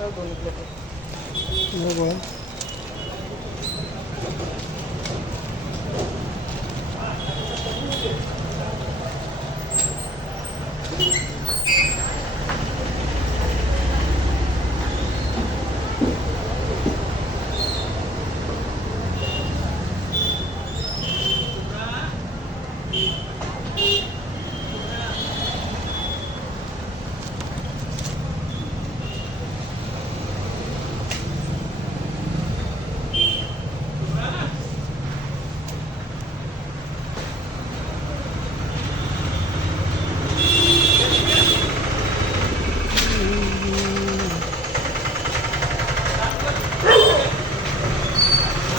बघू.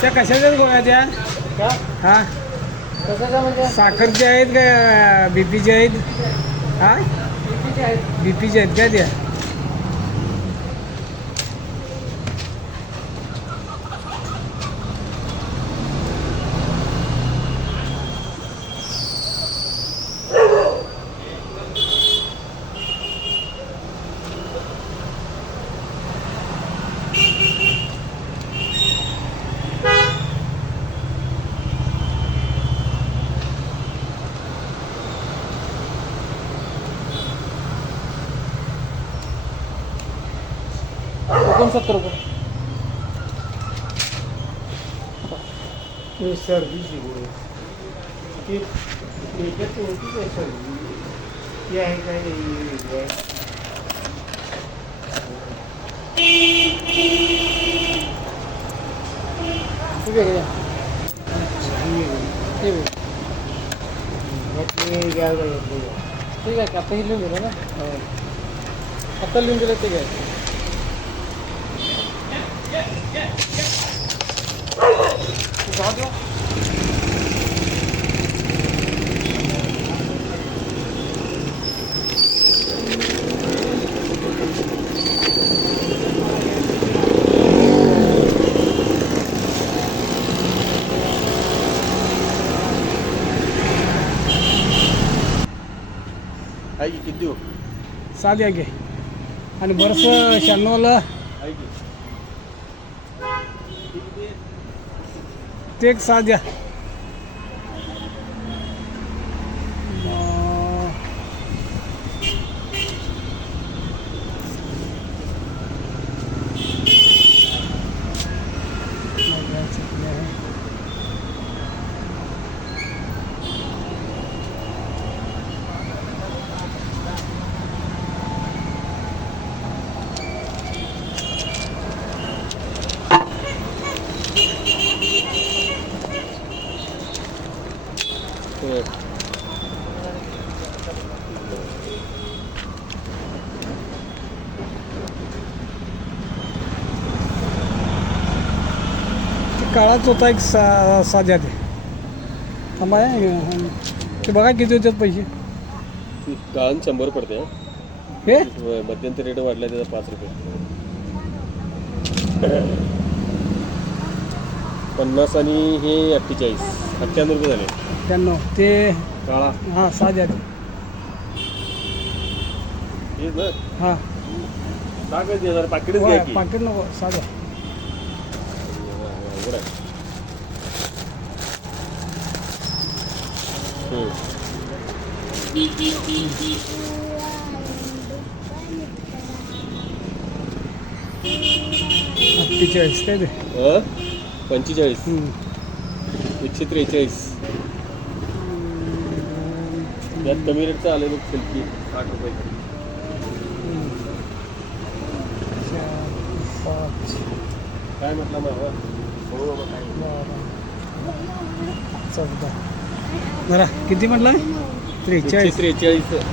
त्या कशाच्याच गोळ्या त्या हा म्हणजे साखरच्या आहेत का बीपीच्या आहेत? हा बीपीच्या आहेत का त्या? ₹69 सर्दीची गोळी ती त्याच्यात होती काय सर्दी ती आहे काय वेगळी आहे? ठीक आहे ठीक आहे आता ही लिहून दिलं ना आता लिहून दिलं ते काय किती देऊ? साध्या घे आणि बरंच 96ला ते एक साध्या काळाच होता एक साध्या ते थांबा ते बघा किती होतात पैसे काळान 100 पडते हे मध्यंतरी रेट वाढला त्याचा 5 रुपये 50 आणि हे 48 98 रुपये झाले 91 ते काळा हां साध्या ते हे बघ हां टाकायचं देणार पाकिटच घ्या की पाकिट नको साध्या अवघड आहे. 48 काय ते 45 143 यात कमी रेटचं आलं बघ सिल्की 60 रुपये काय म्हटलं मग हो बाबा काय 14 जरा किती म्हटलं 43 43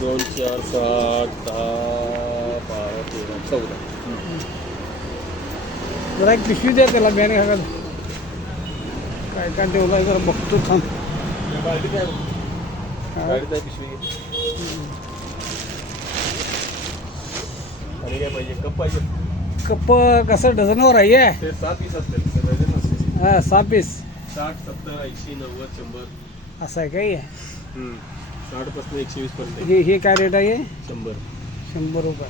2 4 6 10 12 13 14 जरा एक पिशवी द्या त्याला बॅने खायला काय काय ठेवला जरा बघतो थांब गाडीत आहे पिशवी आणि काय पाहिजे कप पाहिजे कप कसं डझनवर आहे ते 7 पीस असतात डझन नसते हां 6 पीस 60 70 80 90 100 असं आहे काय 60 120 पर्यंत आहे. हे काय रेट आहे? 100. 100 रुपये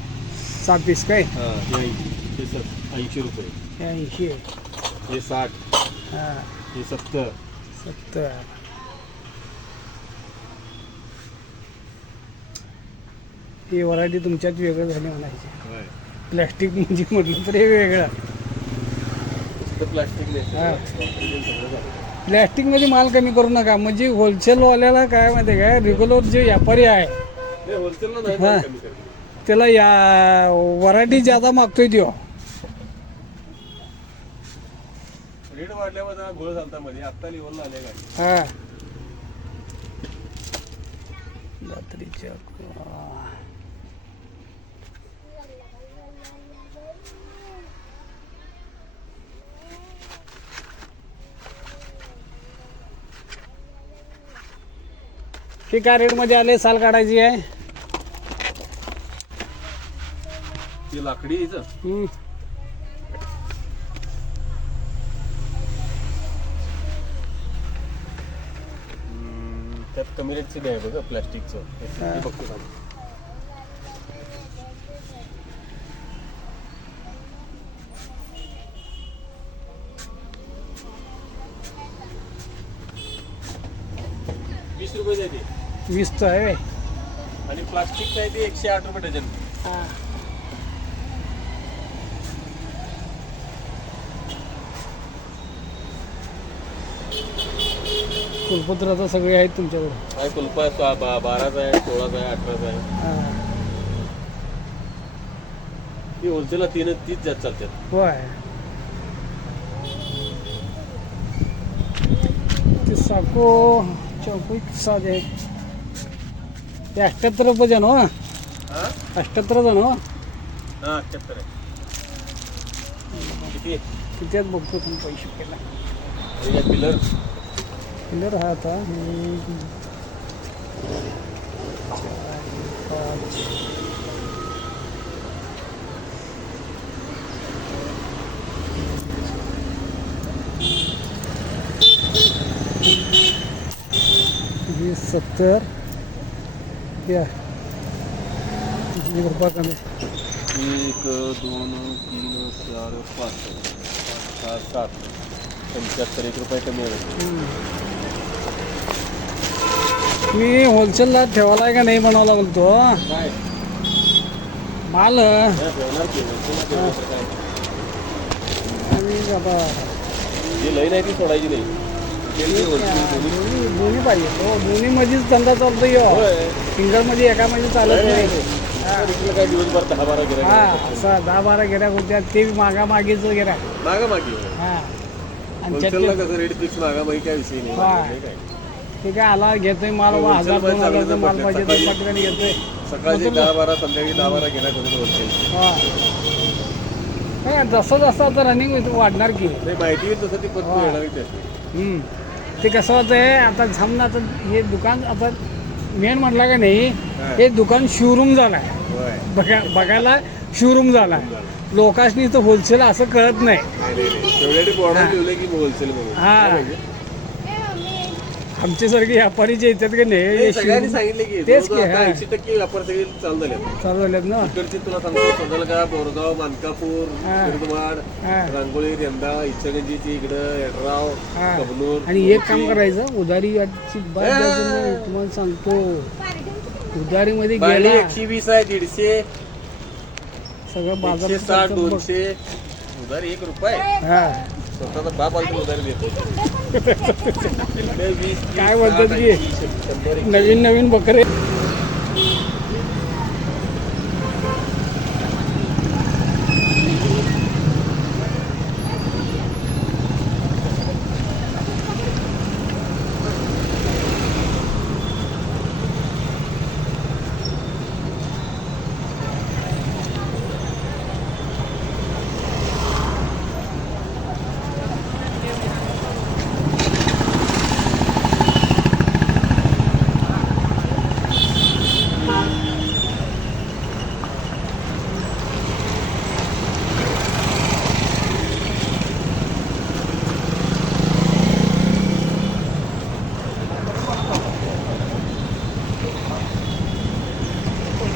7 पीस काय? हा हे 80 रुपये. हे 80 आहे. हे 60. हां हे 70. 70. ही व्हरायटी तुमच्यात वेगळं झाली म्हणायची. होय. प्लॅस्टिक म्हणजे म्हटलं तर हे वेगळं. नुसतं प्लास्टिक नाही हा. सगळं झालं. प्लॅस्टिकमध्ये माल कमी करू नका. म्हणजे होलसेलवाल्याला काय माहिती आहे काय, रेग्युलर जे व्यापारी आहे नाही होलसेलला नाही हा. कमी करते. त्याला या व्हरायटी जादा मागतोय तो. रेट वाढल्यावर जरा घोळ झालता मध्ये, आत्ता लेवलला आले गाडी. हां रात्रीच्या हे काय रेटमध्ये आले? साल काढायची आहे. ती लाकडी यायचं हम्म. त्यात कमी रेटची बी आहे बघा प्लॅस्टिकचं. हा. ते बघतो थांब. ₹20 आहे ते. 20चं आहे. आणि प्लास्टिकचं आहे ते ₹108 डझन. हां फुलपत्राचं सगळे आहेत तुमच्याकडे. काय कुलपा आहे 12चा आहे, 16चा आहे, 18चा आहे. हां ती होलसेलला 30 जात चालतात. होय. ते साको चौकी साधे आहेत. ते 78 रुपये ना? हा 78 जण हो. हा 78 आहे. किती किती आहेत बघतो तुम्ही पैसे केला. हे पिलर किलर हा आता 5 20 70 या 1 रुपया कमी. 1 2 3 4 5 6 7 75 ₹1 कमी आहे. मी होलसेलला ठेवायला का नाही बनवायला बोलतो काय माल. ठेवणार की होलसेलला ठेवणार काय. आणि आता जी लई नाही ती सोडायची नाही. तेल बी होलसेल दोन्ही. दोन्ही पाहिजे हो. दोन्हीमध्येच धंदा चालतो यो. होय. सिंगलमध्ये एकामध्ये चालत नाही. इकडे काय दिवसभर 10-12 गिऱ्हाईक हा असतात. असं 10-12 गिऱ्हाईक होत्या. ते मागामागीचं गिऱ्हाईक. मागामागी हा आणि होलसेलला त्यात कसं रेट फिक्स मागामागी काय विषय नाही. हा. नाही काय. ते काय आला घेतोय माल हो, 1000-2000 माल होलसेल पाहिजे सकाळी- तर पटकन घेतोय. सकाळची मग 10-12 संध्याकाळी 10-12 गिऱ्हाईक होते होलसेल. हा नाही, जसं जसं आता रनिंग वाढणार की. नाही माहिती येईल तसं ती परत हा. येणार त्याची. हम्म. ते कसं होतंय आता समजा आता हे दुकान आता मेन म्हटलं का नाही, हा. हे दुकान शोरूम झालं आहे. होय. बघायला शोरूम झाला आहे. लोकांनी तर होलसेल असं कळत नाही. तेवढ्यासाठी बॉर्डर ठेवले की होलसेल म्हणून. हा. काय पाहिजे? आमच्यासारखे व्यापारी जे येतात की नाही नाही, हे सगळ्यांनी showroom सांगितले की तेच की, जवळजवळ आता हा. 80% व्यापार सगळे चालू झाले. चालू झालेत ना. इकडचे तुला सांगतो सदलगा, बोरगाव, मानकापूर, हा. शिरदवाड, हा. रांगोळी, रेंदा, इचलकरंजीची इकडं यड्राव, हा. कबनूर, आणि एक काम मोर्शी. करायचं, उधारीची बात हा. द्यायचं नाही. तुम्हाला सांगतो उधारीमध्ये बाळी गेला 120 आहे, 150, सगळं बाजार 160, 200 उधारी ₹1. हा स्वतःचा बाप आला तर उधारी देतो. इकडे 20, काय बोलतात की? 80, 100, नवीन नवीन बकरे